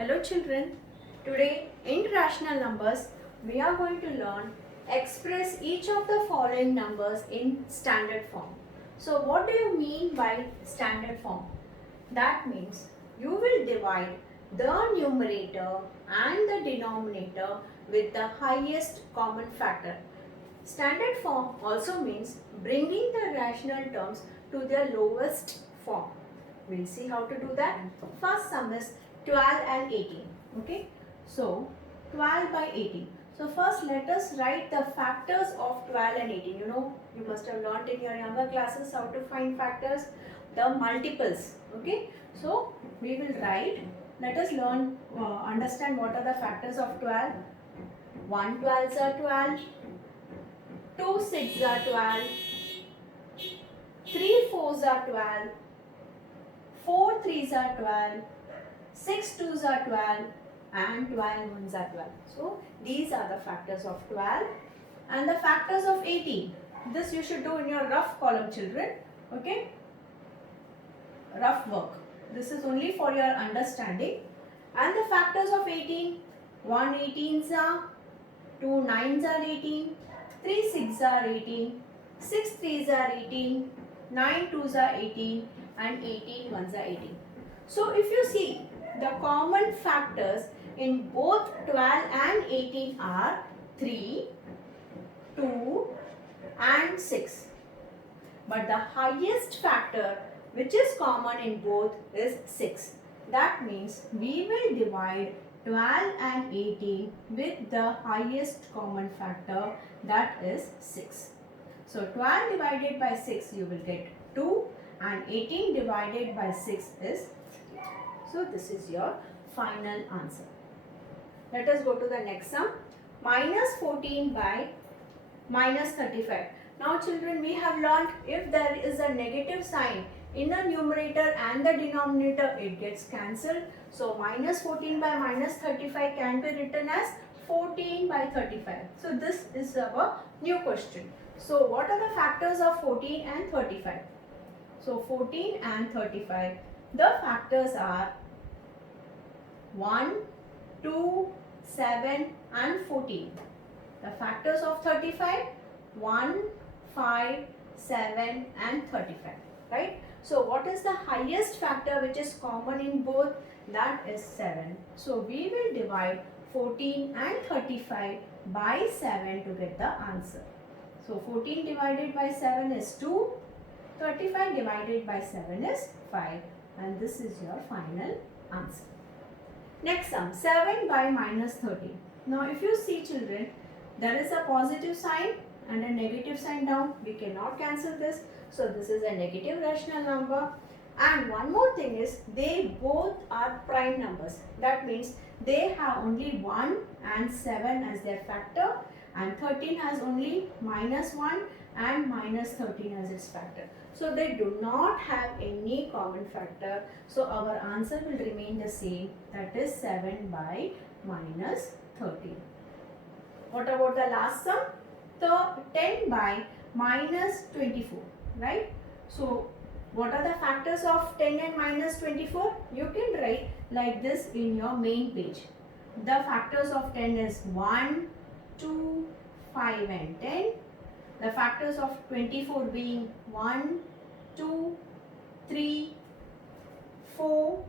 Hello children, today in rational numbers we are going to learn express each of the following numbers in standard form. So what do you mean by standard form? That means you will divide the numerator and the denominator with the highest common factor. Standard form also means bringing the rational terms to their lowest form. We'll see how to do that. First sum is 12 and 18. Okay. So 12 by 18. So first let us write the factors of 12 and 18. You must have learnt in your younger classes how to find factors, the multiples. Okay. So we will write. Let us learn, understand what are the factors of 12. 1 12s are 12. 2 6s are 12. 3 4s are 12. 4 3s are 12. 6 2s are 12 and 12 1s are 12. So these are the factors of 12 and the factors of 18. This you should do in your rough column, children. Okay? Rough work. This is only for your understanding. And the factors of 18. 1 18s are, 2 9s are 18, 3 6s are 18, 6 3s are 18, 9 2s are 18 and 18 1s are 18. So if you see, the common factors in both 12 and 18 are 3, 2 and 6. But the highest factor which is common in both is 6. That means we will divide 12 and 18 with the highest common factor, that is 6. So 12 divided by 6 you will get 2 and 18 divided by 6 is 3. So this is your final answer. Let us go to the next sum. Minus 14 by minus 35. Now children, we have learnt if there is a negative sign in the numerator and the denominator, it gets cancelled. So minus 14 by minus 35 can be written as 14 by 35. So this is our new question. So what are the factors of 14 and 35? So 14 and 35, the factors are 1, 2, 7 and 14. The factors of 35, 1, 5, 7 and 35. Right? So what is the highest factor which is common in both? That is 7. So we will divide 14 and 35 by 7 to get the answer. So 14 divided by 7 is 2. 35 divided by 7 is 5. And this is your final answer. Next sum, 7 by minus 13. Now if you see children, there is a positive sign and a negative sign down. We cannot cancel this. So this is a negative rational number. And one more thing is, they both are prime numbers. That means they have only 1 and 7 as their factor, and 13 has only minus 1 and minus 13 as its factor. So they do not have any common factor. So our answer will remain the same, that is 7 by minus 13. What about the last sum? The 10 by minus 24, right? So what are the factors of 10 and minus 24? You can write like this in your main page. The factors of 10 is 1, 2, 5 and 10. The factors of 24 being 1, 2, 3, 4,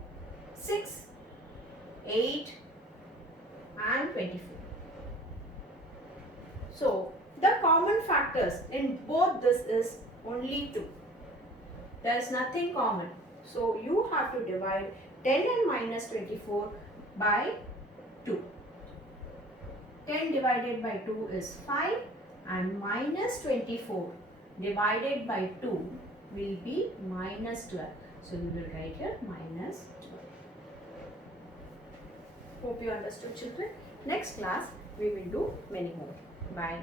6, 8 and 24. So the common factors in both this is only 2. There is nothing common. So you have to divide 10 and minus 24 by 2. 10 divided by 2 is 5 and minus 24 divided by 2 will be minus 12. So we will write here minus 12. Hope you understood children. Next class we will do many more. Bye.